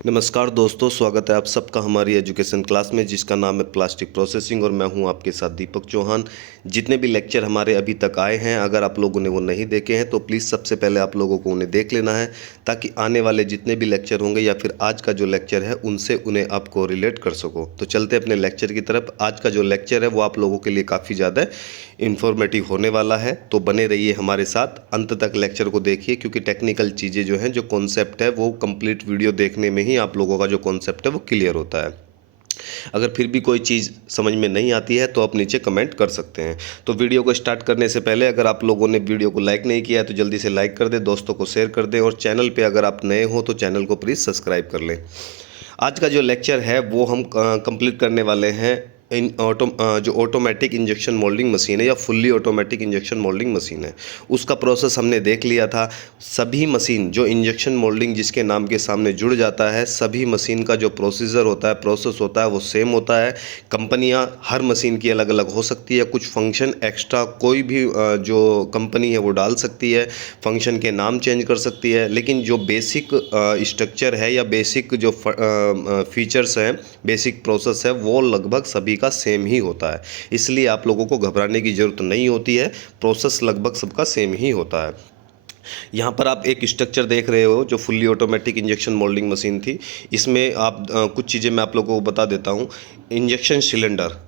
नमस्कार दोस्तों, स्वागत है आप सबका हमारी एजुकेशन क्लास में जिसका नाम है प्लास्टिक प्रोसेसिंग और मैं हूं आपके साथ दीपक चौहान। जितने भी लेक्चर हमारे अभी तक आए हैं, अगर आप लोगों ने वो नहीं देखे हैं तो प्लीज़ सबसे पहले आप लोगों को उन्हें देख लेना है, ताकि आने वाले जितने भी लेक्चर होंगे या फिर आज का जो लेक्चर है उनसे उन्हें आपको रिलेट कर सको। तो चलते अपने लेक्चर की तरफ। आज का जो लेक्चर है वो आप लोगों के लिए काफ़ी ज़्यादा इन्फॉर्मेटिव होने वाला है, तो बने रहिए हमारे साथ, अंत तक लेक्चर को देखिए, क्योंकि टेक्निकल चीज़ें जो हैं, जो कॉन्सेप्ट है वो कंप्लीट वीडियो देखने में ही आप लोगों का जो कॉन्सेप्ट है वो क्लियर होता है। अगर फिर भी कोई चीज़ समझ में नहीं आती है तो आप नीचे कमेंट कर सकते हैं। तो वीडियो को स्टार्ट करने से पहले अगर आप लोगों ने वीडियो को लाइक नहीं किया है तो जल्दी से लाइक कर दें, दोस्तों को शेयर कर दें, और चैनल पे अगर आप नए हो तो चैनल को प्लीज़ सब्सक्राइब कर लें। आज का जो लेक्चर है वो हम कंप्लीट करने वाले हैं जो ऑटोमेटिक इंजेक्शन मोल्डिंग मशीन है या fully automatic injection moulding machine है, उसका प्रोसेस हमने देख लिया था। सभी मशीन जो इंजेक्शन मोल्डिंग जिसके नाम के सामने जुड़ जाता है, सभी मशीन का जो प्रोसीजर होता है, प्रोसेस होता है, वो सेम होता है। कंपनियां हर मशीन की अलग अलग हो सकती है, कुछ फंक्शन एक्स्ट्रा कोई भी जो कंपनी है वो डाल सकती है, फंक्शन के नाम चेंज कर सकती है, लेकिन जो बेसिक स्ट्रक्चर है या बेसिक जो फीचर्स हैं, बेसिक प्रोसेस है, वो लगभग सभी का सेम ही होता है। इसलिए आप लोगों को घबराने की ज़रूरत नहीं होती है, प्रोसेस लगभग सबका सेम ही होता है। यहाँ पर आप एक स्ट्रक्चर देख रहे हो जो fully automatic injection moulding machine थी। इसमें आप कुछ चीज़ें मैं आप लोगों को बता देता हूँ। Injection cylinder,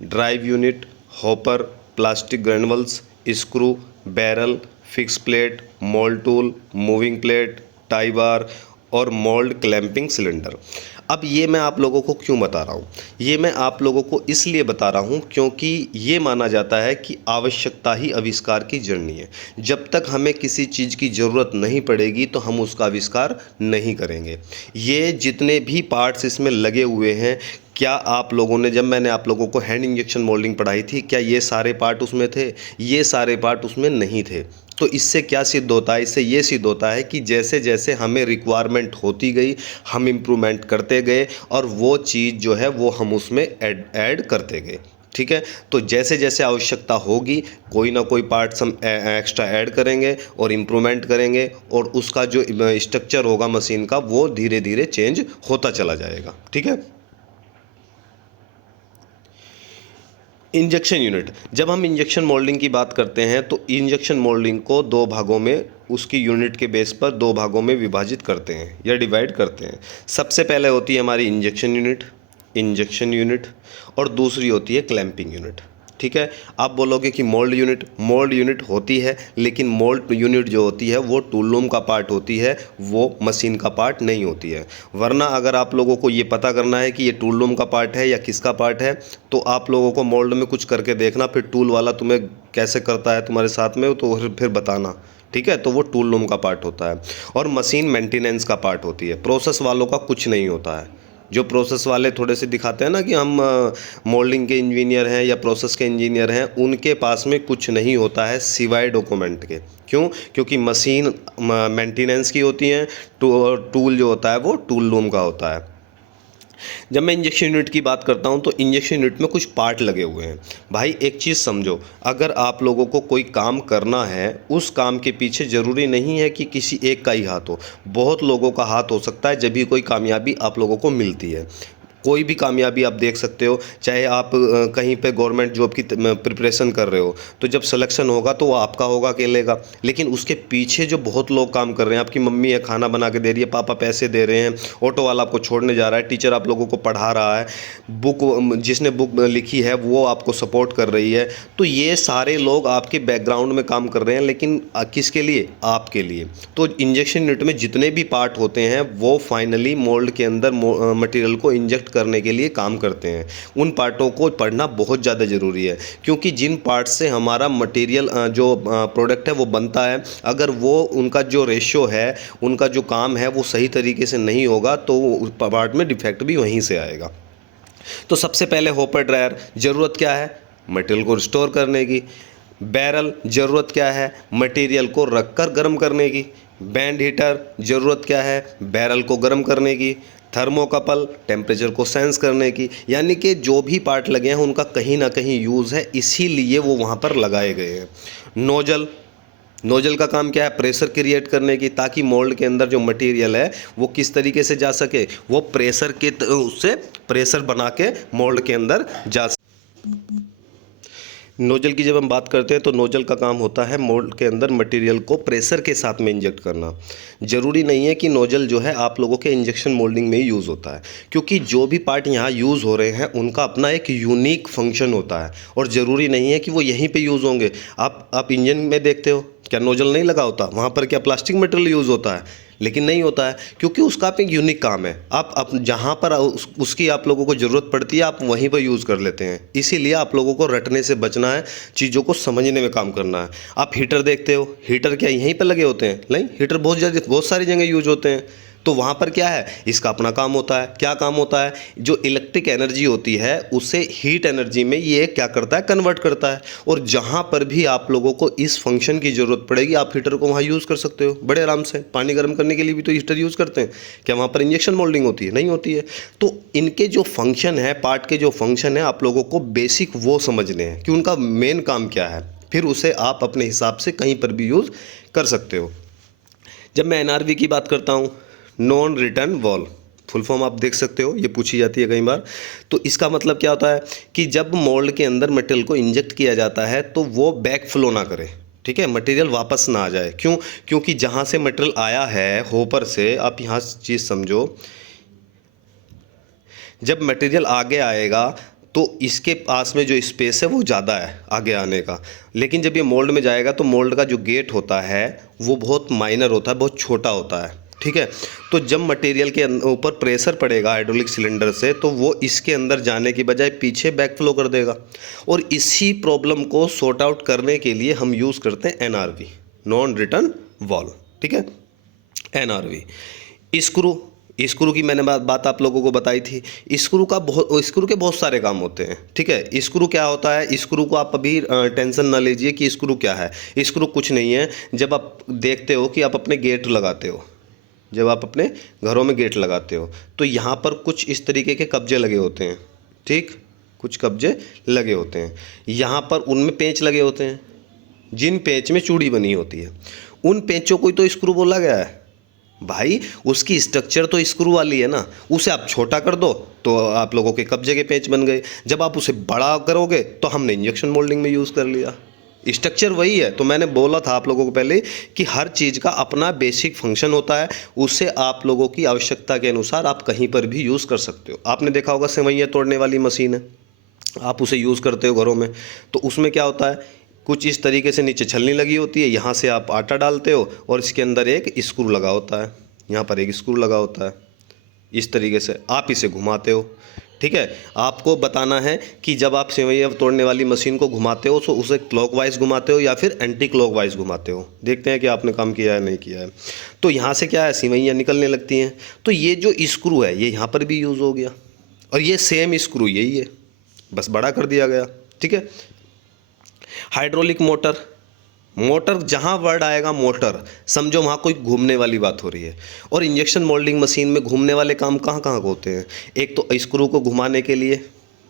drive unit, hopper, plastic granules, screw, barrel, fix plate, mould tool, moving plate, tie bar और मोल्ड क्लैंपिंग सिलेंडर। अब ये मैं आप लोगों को क्यों बता रहा हूँ? ये मैं आप लोगों को इसलिए बता रहा हूँ क्योंकि ये माना जाता है कि आवश्यकता ही आविष्कार की जर्नी है। जब तक हमें किसी चीज़ की ज़रूरत नहीं पड़ेगी तो हम उसका आविष्कार नहीं करेंगे। ये जितने भी पार्ट्स इसमें लगे हुए हैं, क्या आप लोगों ने, जब मैंने आप लोगों को हैंड इंजेक्शन मोल्डिंग पढ़ाई थी, क्या ये सारे पार्ट उसमें थे? ये सारे पार्ट उसमें नहीं थे। तो इससे क्या सिद्ध होता है? इससे ये सिद्ध होता है कि जैसे जैसे हमें रिक्वायरमेंट होती गई, हम इम्प्रूवमेंट करते गए और वो चीज़ जो है वो हम उसमें ऐड करते गए। ठीक है, तो जैसे जैसे आवश्यकता होगी कोई ना कोई पार्ट्स हम एक्स्ट्रा ऐड करेंगे और इम्प्रूवमेंट करेंगे, और उसका जो स्ट्रक्चर होगा मशीन का वो धीरे धीरे चेंज होता चला जाएगा। ठीक है। इंजेक्शन यूनिट, जब हम इंजेक्शन मोल्डिंग की बात करते हैं तो इंजेक्शन मोल्डिंग को दो भागों में, उसकी यूनिट के बेस पर दो भागों में विभाजित करते हैं या डिवाइड करते हैं। सबसे पहले होती है हमारी इंजेक्शन यूनिट और दूसरी होती है क्लैंपिंग यूनिट। ठीक है। आप बोलोगे कि मोल्ड यूनिट होती है, लेकिन मोल्ड यूनिट जो होती है वो टूल रूम का पार्ट होती है, वो मशीन का पार्ट नहीं होती है। वरना अगर आप लोगों को ये पता करना है कि ये टूल रूम का पार्ट है या किसका पार्ट है, तो आप लोगों को मोल्ड में कुछ करके देखना, फिर टूल वाला तुम्हें कैसे करता है तुम्हारे साथ में, तो फिर बताना। ठीक है, तो वो टूल रूम का पार्ट होता है और मशीन मेंटेनेंस का पार्ट होती है। प्रोसेस वालों का कुछ नहीं होता है। जो प्रोसेस वाले थोड़े से दिखाते हैं ना कि हम मोल्डिंग के इंजीनियर हैं या प्रोसेस के इंजीनियर हैं, उनके पास में कुछ नहीं होता है सिवाय डॉक्यूमेंट के। क्यों? क्योंकि मशीन मेंटेनेंस की होती हैं, टूल जो होता है वो टूल रूम का होता है। जब मैं इंजेक्शन यूनिट की बात करता हूं तो इंजेक्शन यूनिट में कुछ पार्ट लगे हुए हैं। भाई एक चीज़ समझो, अगर आप लोगों को कोई काम करना है, उस काम के पीछे ज़रूरी नहीं है कि किसी एक का ही हाथ हो, बहुत लोगों का हाथ हो सकता है, जब भी कोई कामयाबी आप लोगों को मिलती है। कोई भी कामयाबी आप देख सकते हो, चाहे आप कहीं पे गवर्नमेंट जॉब की प्रिपरेशन कर रहे हो, तो जब सिलेक्शन होगा तो वो आपका होगा, अकेले का, लेकिन उसके पीछे जो बहुत लोग काम कर रहे हैं, आपकी मम्मी है खाना बना के दे रही है, पापा पैसे दे रहे हैं, ऑटो वाला आपको छोड़ने जा रहा है, टीचर आप लोगों को पढ़ा रहा है, जिसने बुक लिखी है वो आपको सपोर्ट कर रही है, तो ये सारे लोग आपके बैकग्राउंड में काम कर रहे हैं, लेकिन किसके लिए? आपके लिए। तो इंजेक्शन यूनिट में जितने भी पार्ट होते हैं वो फाइनली मोल्ड के अंदर मटेरियल को इंजेक्ट करने के लिए काम करते हैं। उन पार्टों को पढ़ना बहुत ज़्यादा ज़रूरी है, क्योंकि जिन पार्ट से हमारा मटेरियल जो प्रोडक्ट है वो बनता है, अगर वो उनका जो रेशियो है, उनका जो काम है वो सही तरीके से नहीं होगा तो उस पार्ट में डिफेक्ट भी वहीं से आएगा। तो सबसे पहले हॉपर ड्रायर, ज़रूरत क्या है? मटेरियल को स्टोर करने की। बैरल, ज़रूरत क्या है? मटेरियल को रखकर गर्म करने की। बैंड हीटर, ज़रूरत क्या है? बैरल को गर्म करने की। थर्मोकपल, टेम्परेचर को सेंस करने की। यानी कि जो भी पार्ट लगे हैं उनका कहीं ना कहीं यूज़ है, इसीलिए वो वहाँ पर लगाए गए हैं। नोजल, नोजल का काम क्या है? प्रेशर क्रिएट करने की, ताकि मोल्ड के अंदर जो मटेरियल है वो किस तरीके से जा सके, वो प्रेशर के उससे प्रेशर बना के मोल्ड के अंदर जा सके। नोजल की जब हम बात करते हैं तो नोजल का काम होता है मोल्ड के अंदर मटेरियल को प्रेशर के साथ में इंजेक्ट करना। ज़रूरी नहीं है कि नोजल जो है आप लोगों के इंजेक्शन मोल्डिंग में ही यूज़ होता है, क्योंकि जो भी पार्ट यहाँ यूज़ हो रहे हैं उनका अपना एक यूनिक फंक्शन होता है, और ज़रूरी नहीं है कि वो यहीं पे यूज़ होंगे। आप इंजन में देखते हो क्या नोजल नहीं लगा होता? वहाँ पर क्या प्लास्टिक मटेरियल यूज़ होता है? लेकिन नहीं होता है, क्योंकि उसका आप एक यूनिक काम है। आप जहाँ पर उसकी आप लोगों को ज़रूरत पड़ती है आप वहीं पर यूज़ कर लेते हैं। इसीलिए आप लोगों को रटने से बचना है, चीज़ों को समझने में काम करना है। आप हीटर देखते हो, हीटर क्या यहीं पर लगे होते हैं? नहीं, हीटर बहुत सारी जगह यूज होते हैं। तो वहाँ पर क्या है, इसका अपना काम होता है। क्या काम होता है? जो इलेक्ट्रिक एनर्जी होती है उसे हीट एनर्जी में ये क्या करता है, कन्वर्ट करता है। और जहाँ पर भी आप लोगों को इस फंक्शन की ज़रूरत पड़ेगी आप हीटर को वहाँ यूज़ कर सकते हो बड़े आराम से। पानी गर्म करने के लिए भी तो हीटर यूज़ करते हैं। क्या वहाँ पर इंजेक्शन मोल्डिंग होती है? नहीं होती है। तो इनके जो फंक्शन है, पार्ट के जो फंक्शन है, आप लोगों को बेसिक वो समझने हैं कि उनका मेन काम क्या है, फिर उसे आप अपने हिसाब से कहीं पर भी यूज़ कर सकते हो। जब मैं एनआरवी की बात करता हूँ, non return wall, full form आप देख सकते हो, ये पूछी जाती है कई बार। तो इसका मतलब क्या होता है कि जब मोल्ड के अंदर मटेरियल को इंजेक्ट किया जाता है तो वो बैक फ्लो ना करे, ठीक है, मटेरियल वापस ना आ जाए। क्यों? क्योंकि जहाँ से मटेरियल आया है होपर से, आप यहाँ चीज़ समझो, जब मटेरियल आगे आएगा तो इसके पास में जो स्पेस है वो ज़्यादा है आगे आने का, लेकिन जब ये मोल्ड में जाएगा तो मोल्ड का जो गेट होता है वो बहुत माइनर होता है, बहुत छोटा होता है, ठीक है। तो जब मटेरियल के ऊपर प्रेशर पड़ेगा हाइड्रोलिक सिलेंडर से तो वो इसके अंदर जाने की बजाय पीछे बैक फ्लो कर देगा। और इसी प्रॉब्लम को सॉर्ट आउट करने के लिए हम यूज़ करते हैं एनआरवी, नॉन रिटर्न वॉल्व, ठीक है। एनआरवी स्क्रू की मैंने बात आप लोगों को बताई थी। स्क्रू के बहुत सारे काम होते हैं, ठीक है। स्क्रू क्या होता है, स्क्रू को आप अभी टेंशन ना लीजिए कि स्क्रू क्या है। स्क्रू कुछ नहीं है। जब आप देखते हो कि आप अपने गेट लगाते हो, जब आप अपने घरों में गेट लगाते हो तो यहाँ पर कुछ इस तरीके के कब्जे लगे होते हैं, ठीक, कुछ कब्जे लगे होते हैं। यहाँ पर उनमें पेंच लगे होते हैं, जिन पेंच में चूड़ी बनी होती है, उन पेंचों को ही तो स्क्रू बोला गया है भाई। उसकी स्ट्रक्चर तो स्क्रू वाली है ना, उसे आप छोटा कर दो तो आप लोगों के कब्जे के पेंच बन गए। जब आप उसे बड़ा करोगे तो हमने इंजेक्शन मोल्डिंग में यूज़ कर लिया। स्ट्रक्चर वही है। तो मैंने बोला था आप लोगों को पहले कि हर चीज़ का अपना बेसिक फंक्शन होता है, उसे आप लोगों की आवश्यकता के अनुसार आप कहीं पर भी यूज़ कर सकते हो। आपने देखा होगा सेवइयाँ तोड़ने वाली मशीन है, आप उसे यूज़ करते हो घरों में, तो उसमें क्या होता है, कुछ इस तरीके से नीचे छलनी लगी होती है, यहाँ से आप आटा डालते हो और इसके अंदर एक स्क्रू लगा होता है, यहाँ पर एक स्क्रू लगा होता है। इस तरीके से आप इसे घुमाते हो, ठीक है। आपको बताना है कि जब आप सेवइयाँ तोड़ने वाली मशीन को घुमाते हो तो उसे क्लॉकवाइज घुमाते हो या फिर एंटी क्लॉकवाइज घुमाते हो। देखते हैं कि आपने काम किया है नहीं किया है। तो यहाँ से क्या है, सेवइयाँ निकलने लगती हैं। तो ये जो स्क्रू है ये यहाँ पर भी यूज़ हो गया, और ये सेम स्क्रू यही है, बस बड़ा कर दिया गया, ठीक है। हाइड्रोलिक मोटर, मोटर जहाँ वर्ड आएगा मोटर समझो वहाँ कोई घूमने वाली बात हो रही है। और इंजेक्शन मोल्डिंग मशीन में घूमने वाले काम कहाँ कहाँ होते हैं, एक तो स्क्रू को घुमाने के लिए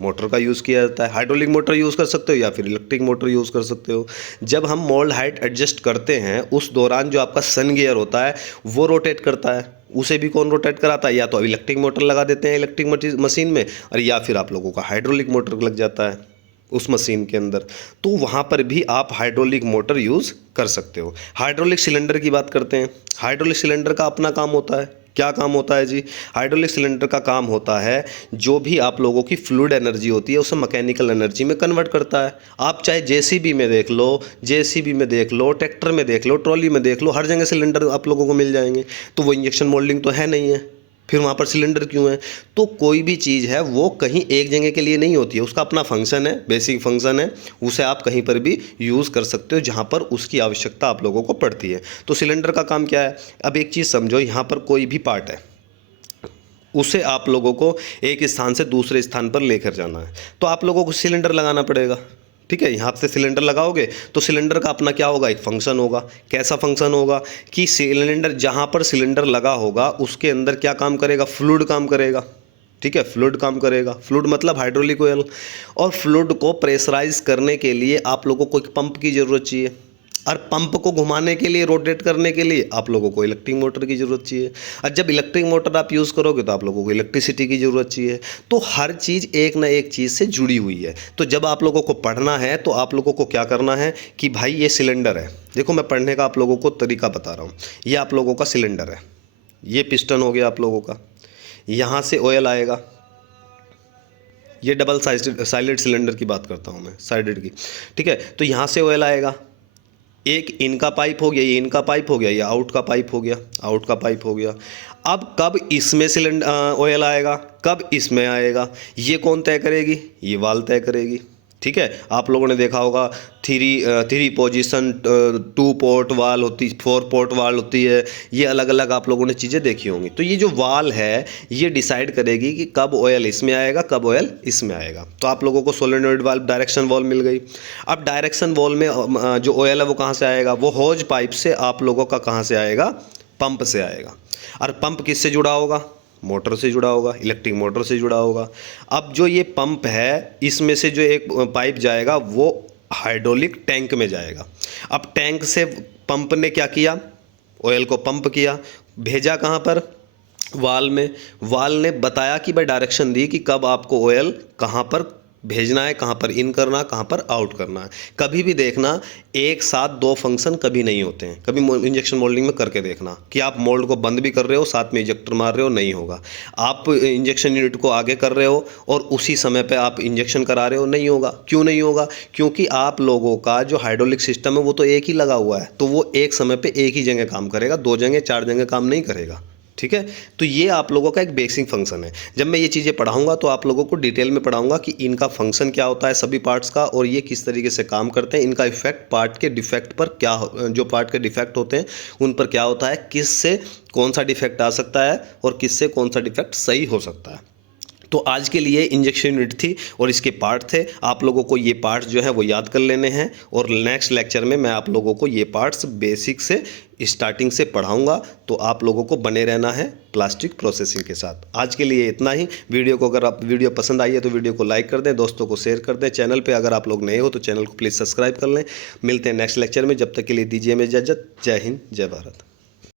मोटर का यूज़ किया जाता है। हाइड्रोलिक मोटर यूज़ कर सकते हो या फिर इलेक्ट्रिक मोटर यूज़ कर सकते हो। जब हम मोल्ड हाइट एडजस्ट करते हैं उस दौरान जो आपका सन गियर होता है वो रोटेट करता है, उसे भी कौन रोटेट कराता है, या तो इलेक्ट्रिक मोटर लगा देते हैं इलेक्ट्रिक मशीन में, और या फिर आप लोगों का हाइड्रोलिक मोटर लग जाता है उस मशीन के अंदर। तो वहाँ पर भी आप हाइड्रोलिक मोटर यूज़ कर सकते हो। हाइड्रोलिक सिलेंडर की बात करते हैं। हाइड्रोलिक सिलेंडर का अपना काम होता है। क्या काम होता है जी? हाइड्रोलिक सिलेंडर का काम होता है जो भी आप लोगों की फ्लूइड एनर्जी होती है उसे मैकेनिकल एनर्जी में कन्वर्ट करता है। आप चाहे जेसीबी में देख लो, जेसीबी में देख लो, ट्रैक्टर में देख लो, ट्रॉली में देख लो, हर जगह सिलेंडर आप लोगों को मिल जाएंगे। तो वो इंजेक्शन मोल्डिंग तो है नहीं है, फिर वहाँ पर सिलेंडर क्यों है? तो कोई भी चीज़ है वो कहीं एक जगह के लिए नहीं होती है, उसका अपना फंक्शन है, बेसिक फंक्शन है, उसे आप कहीं पर भी यूज़ कर सकते हो जहाँ पर उसकी आवश्यकता आप लोगों को पड़ती है। तो सिलेंडर का काम क्या है? अब एक चीज़ समझो, यहाँ पर कोई भी पार्ट है उसे आप लोगों को एक स्थान से दूसरे स्थान पर लेकर जाना है, तो आप लोगों को सिलेंडर लगाना पड़ेगा, ठीक है। यहाँ से सिलेंडर लगाओगे तो सिलेंडर का अपना क्या होगा, एक फंक्शन होगा। कैसा फंक्शन होगा कि सिलेंडर जहाँ पर सिलेंडर लगा होगा उसके अंदर क्या काम करेगा, फ्लूइड काम करेगा, ठीक है, फ्लूइड काम करेगा। फ्लूइड मतलब हाइड्रोलिक ऑयल। और फ्लूइड को प्रेशराइज करने के लिए आप लोगों को एक पंप की ज़रूरत चाहिए। और पंप को घुमाने के लिए, रोटेट करने के लिए आप लोगों को इलेक्ट्रिक मोटर की ज़रूरत चाहिए। और जब इलेक्ट्रिक मोटर आप यूज़ करोगे तो आप लोगों को इलेक्ट्रिसिटी की ज़रूरत चाहिए। तो हर चीज़ एक ना एक चीज़ से जुड़ी हुई है। तो जब आप लोगों को पढ़ना है तो आप लोगों को क्या करना है कि भाई ये सिलेंडर है, देखो मैं पढ़ने का आप लोगों को तरीका बता रहा हूँ। ये आप लोगों का सिलेंडर है, ये पिस्टन हो गया आप लोगों का, यहाँ से ऑयल आएगा। ये डबल साइडेड सिलेंडर की बात करता हूँ मैं, साइडेड की, ठीक है। तो यहाँ से ऑयल आएगा, एक इनका पाइप हो गया, ये इनका पाइप हो गया, ये आउट का पाइप हो गया, आउट का पाइप हो गया। अब कब इसमें सिलेंडर ऑयल आएगा, कब इसमें आएगा, ये कौन तय करेगी, ये वाल्व तय करेगी, ठीक है। आप लोगों ने देखा होगा थ्री पोजीशन 2 पोर्ट वाल होती, 4 पोर्ट वाल होती है, ये अलग अलग आप लोगों ने चीज़ें देखी होंगी। तो ये जो वाल है ये डिसाइड करेगी कि कब ऑयल इसमें आएगा, कब ऑयल इसमें आएगा। तो आप लोगों को सोलेनॉइड वाल्व डायरेक्शन वाल्व मिल गई। अब डायरेक्शन वाल्व में जो ऑयल है वो कहाँ से आएगा, वो होज पाइप से आप लोगों का कहाँ से आएगा, पंप से आएगा। और पंप किससे जुड़ा होगा, मोटर से जुड़ा होगा, इलेक्ट्रिक मोटर से जुड़ा होगा। अब जो ये पंप है इसमें से जो एक पाइप जाएगा वो हाइड्रोलिक टैंक में जाएगा। अब टैंक से पंप ने क्या किया, ऑयल को पंप किया, भेजा कहाँ पर, वाल में। वाल ने बताया कि भाई डायरेक्शन दी कि कब आपको ऑयल कहाँ पर भेजना है, कहाँ पर इन करना, कहाँ पर आउट करना है। कभी भी देखना एक साथ 2 फंक्शन कभी नहीं होते हैं। कभी इंजेक्शन मोल्डिंग में करके देखना कि आप मोल्ड को बंद भी कर रहे हो साथ में इंजेक्टर मार रहे हो, नहीं होगा। आप इंजेक्शन यूनिट को आगे कर रहे हो और उसी समय पे आप इंजेक्शन करा रहे हो, नहीं होगा। क्यों नहीं होगा, क्योंकि आप लोगों का जो हाइड्रोलिक सिस्टम है वो तो एक ही लगा हुआ है, तो वो एक समय पर एक ही जगह काम करेगा, 2 जगह 4 जगह काम नहीं करेगा, ठीक है। तो ये आप लोगों का एक बेसिक फंक्शन है। जब मैं ये चीज़ें पढ़ाऊंगा तो आप लोगों को डिटेल में पढ़ाऊंगा कि इनका फंक्शन क्या होता है सभी पार्ट्स का, और ये किस तरीके से काम करते हैं, इनका इफेक्ट पार्ट के डिफेक्ट पर क्या, जो पार्ट के डिफेक्ट होते हैं उन पर क्या होता है, किससे कौन सा डिफेक्ट आ सकता है और किससे कौन सा डिफेक्ट सही हो सकता है। तो आज के लिए इंजेक्शन यूनिट थी और इसके पार्ट थे। आप लोगों को ये पार्ट्स जो है वो याद कर लेने हैं, और नेक्स्ट लेक्चर में मैं आप लोगों को ये पार्ट्स बेसिक से स्टार्टिंग से पढ़ाऊंगा। तो आप लोगों को बने रहना है प्लास्टिक प्रोसेसिंग के साथ। आज के लिए इतना ही। वीडियो को अगर आप वीडियो पसंद आई है तो वीडियो को लाइक कर दें, दोस्तों को शेयर कर दें। चैनल पे अगर आप लोग नए हो तो चैनल को प्लीज़ सब्सक्राइब कर लें। मिलते हैं नेक्स्ट लेक्चर में, जब तक के लिए दीजिए हमें इजाज़त। जय हिंद, जय भारत।